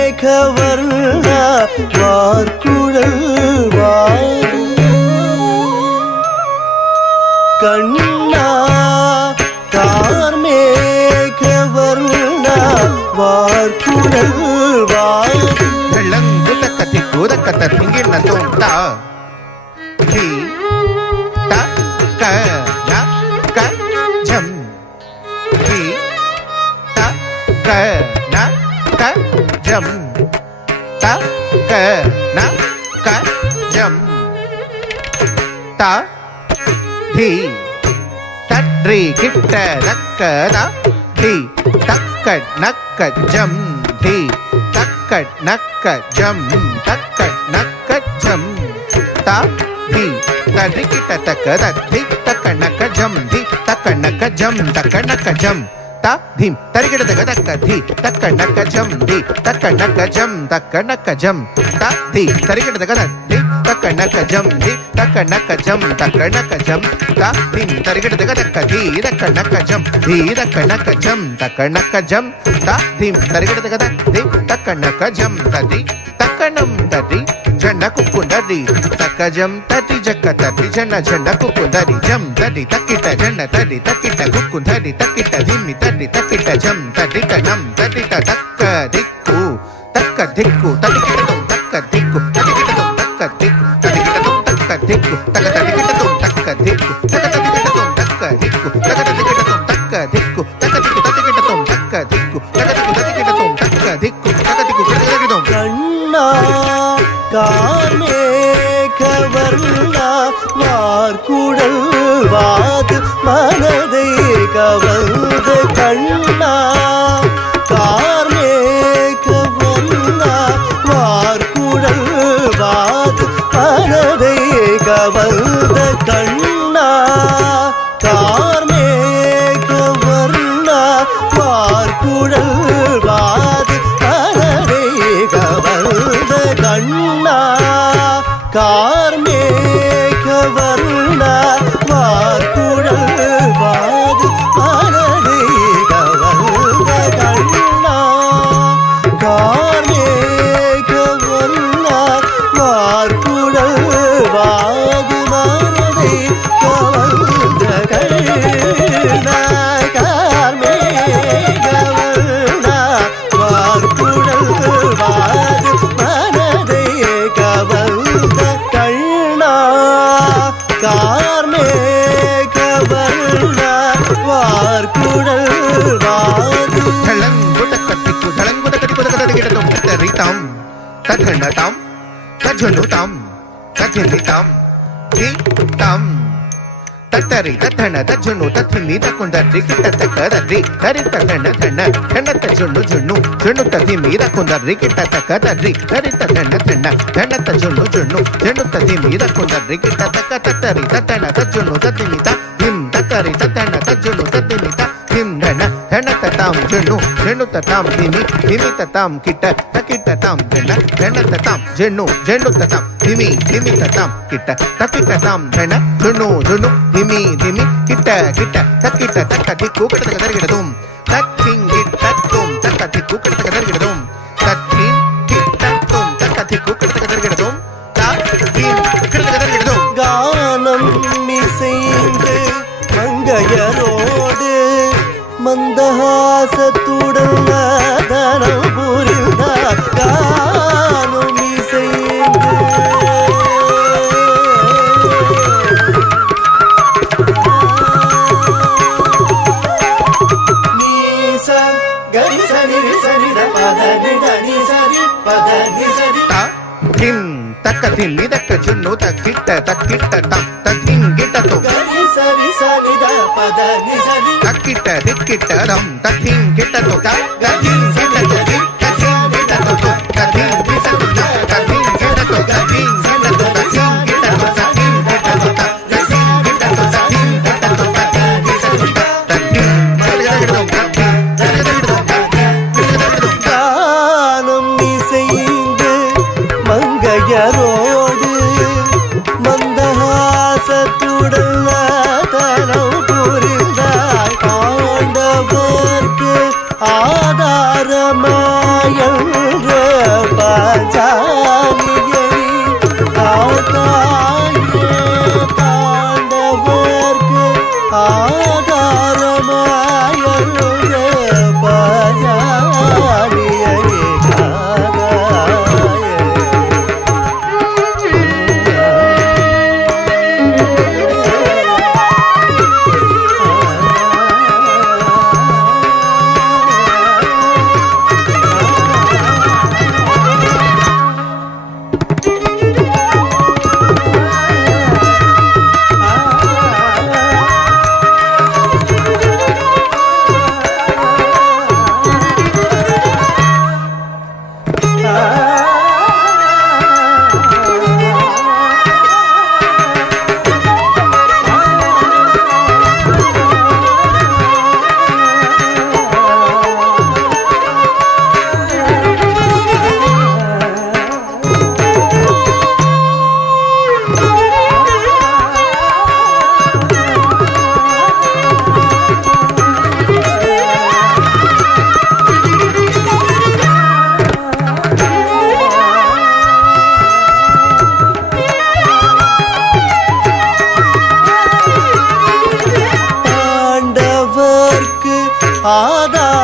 கார்மேகவர்ண வார்குழல் வாது கண்ணா கார்மேகவர்ண வார்குழல் வாது வெள்ளங்குதக்கத்தி கூதக்கத்த திங்கின தோண்டா தி த க ந க ஜம் தி த க ந க ஜம் த க ந க ஜம் த தி தட்ரி கிட்ட தக்கத தி தக்க நக்க ஜம் தி தக்க நக்க ஜம் தக்க நக்க ஜம் த தி தட்ரி கிட்ட தக்கத தி தக்க நக்க ஜம் தி தக்க நக்க ஜம் தக்க நக்க ஜம் த தி தரிகிட தக்க தி தக்க நக்க ஜம் தி தக்க நக்க ஜம் தக்க நக்க ஜம் த தி தரிகிட தக்க தி தக்க நக்க ஜம் தி தக்க நக்க ஜம் தக்க நக்க ஜம் த தி தரிகிட தக்க தி தக்க நக்க ஜம் தி தக்க நக்க ஜம் தக்க நக்க ஜம் த தி தரிகிட தக்க தி தக்க நக்க ஜம் ததி தக்கணம் ததி ஜன்ன குக்குண்டரி தக்க ஜம் ததி ஜக்க ததி ஜன்ன ஜன்ன குக்குண்டரி ஜம் ததி தக்கிட்ட ஜன்ன ததி தக்கிட்ட குக்குண்டரி தக்கிட்ட திம்மி ததி தக்கிட்ட ஜம் ததி கணம் ததி தக்க திக்கு தக்க திக்கு ததி கிட்டதும் தக்க திக்கு ததி கிட்டதும் தக்க திக்கு ததி கிட்டதும் தக்க திக்கு தக்க ததி கிட்டதும் தக்க திக்கு தக்க ததி கிட்டதும் தக்க திக்கு தக்க ததி கிட்டதும் தக்க திக்கு தக்க திக்கு ததி கிட்டதும் தக்க திக்கு தக்க திக்கு ததி கிட்டதும் தக்க திக்கு தக்க திக்கு ததி கிட்டதும் கண்ணா கார்மேகவர்ண வார்குழல் வாது மனதை கவர்ந்த கண்ணா கார்மேகவர்ண வார்குழல் வாது மனதை கவர்ந்த கண்ணா கார்மேகவர்ண வார்குழல் வாது மனதை கவர்ந்த கண்ணா கார்மேகவர்ண வார்குழல் வாது மனதை கவர்ந்த கண்ணா கார்மேகவர்ண வார்குழல் வாது மனதை கவர்ந்த கண்ணா கார்மேகவர்ண வார்குழல் வாது மனதை கவர்ந்த கண்ணா கார்மேகவர்ண வார்குழல் வாது தளங்குதக்கத்திக்கு தளங்குதக்கத்தி குதக்கதடிகிடதும் தரிதாம் தத்கண்டதாம் தஜ்ஜனுதாம் தஜ்ஜனிதாம் தீதாம் தத்தரி தத்தன தஜ்ஜுனு தத்திமி தக்குந்தரி கிட்டத்தக்கதரி தரி தத்தன தன தன தஜ்ஜுனு ஜுன்னு ஜுன்னு தத்திமி தக்குந்தரி கிட்டத்தக்கதரி தரி தத்தன தன தன தஜ்ஜுனு ஜுன்னு ஜுன்னு தத்திமி தக்குந்தரி கிட்டத்தக்க தத்தரி தத்தன தஜ்ஜுனு தத்திமி திம் தத்தரி தத்தன தஜ்ஜுனு தத்திமி திம் தன தன தத்தாம் ஜுன்னு ஜுன்னு தத்தாம் திமி திமி தத்தாம் கிட்ட தக்கிட்ட தாம் தன தன தத்தாம் ஜுன்னு ஜுன்னு தத்தாம் திமி திமி தத்தாம் கிட்ட தக்கிட்ட தாம் தன ஜுன்னு ஜுன்னு திமி திமி கிட்ட கிட்ட தக்கிட்ட தக்க திக்கு கிட்டத்தக்க தருகிடதும் தத்திங்கிட் தத்தும் தக்க திக்கு கிட்டத்தக்க தருகிடதும் தத்தின் கிட்டத்தும் தக்க திக்கு கிட்டத்தக்க தருகிடதும் தத்தின் கிட்டத்தக்க தருகிடதும் கானம் இசைந்து மங்கையரோடு மந்தஹாசத்துடன் தனம் புரிந்தார் கானம் இசைந்து தக்கத்தின் மிதக்க ஜுன்னு தக்கிட்ட தக்கிட்ட தம் தத்தின் கிட்டத்தோ தக்கிட்ட திக்கிட்ட தம் தத்தின் கிட்டத்தோ தத்தின் கிட்டத்தோ தத்தின் கிட்டத்தோ தத்தின் கிட்டத்தோ தத்தின் கிட்டத்தோ தத்தின் கிட்டத்தோ தத்தின் கிட்டத்தோ தத்தின் கிட்டத்தோ தத்தின் கிட்டத்தோ தத்தின் கிட்டத்தோ தத்தின் கானம் இசைந்து மங்கையரோடு மந்தஹாசத்துடன் தனம் புரிந்தாய் ஆண்டவர்க்கு ஆதா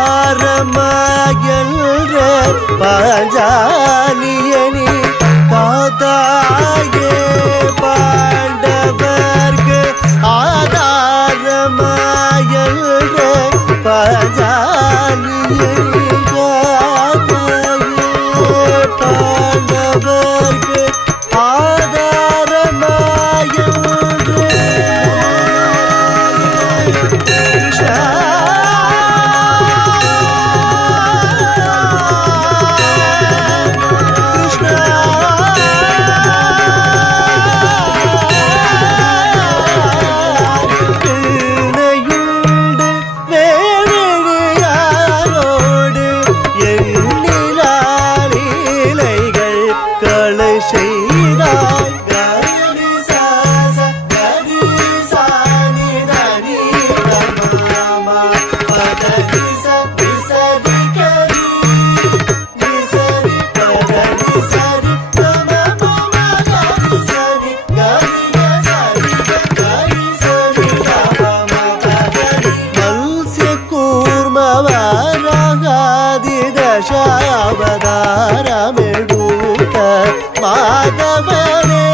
ஆதாரமாயல்ற பாஞ்சாலியனி காதாயே பாண்டவர்க்கு ஆதாரமாயல்ற பாஞ்சாலியனி காதாயே பாண்டவர்க்கு அவதாரமெடுக்க மாதவனே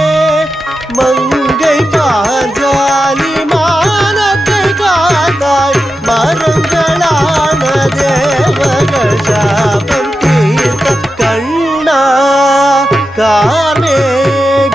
மங்கை பாஞ்சாலி மானத்தை காத்தாய் மரங்களான தேவர்கள் சாபம் தீர்த்த கண்ணா கார்மேகவர்ணா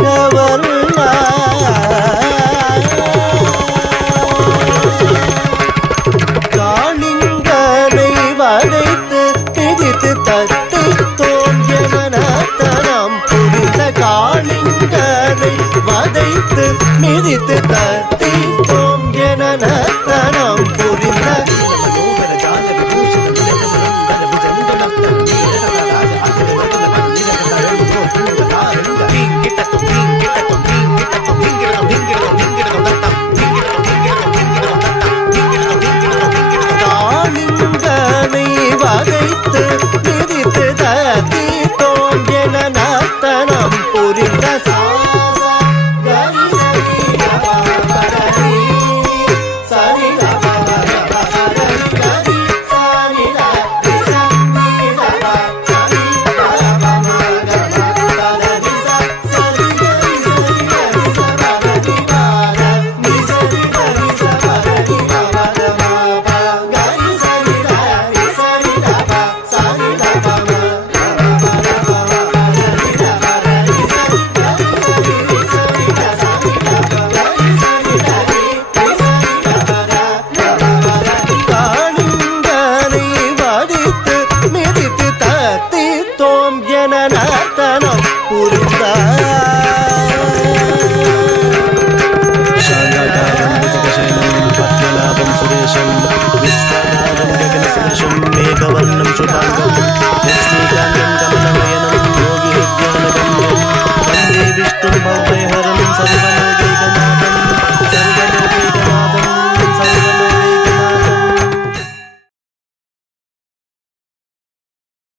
காணிங்கனை வதைத்து மிதித்து தத்து தோன்றியமனத்தனம் புரிந்த காணிங்கனை வதைத்து மிதித்து தத்தி தோன்றியனத்தனம் புரிந்த காணிங்கனை வதைத்து மிதித்து தத்தி தோன்றியனத்தனம் புரிந்த நர்த்தனம் शान्ताकारं भुजगशयनं पद्मनाभं सुरेशं विश्वनाथं गगनसदृशं मेघवर्णं शुभाङ्गं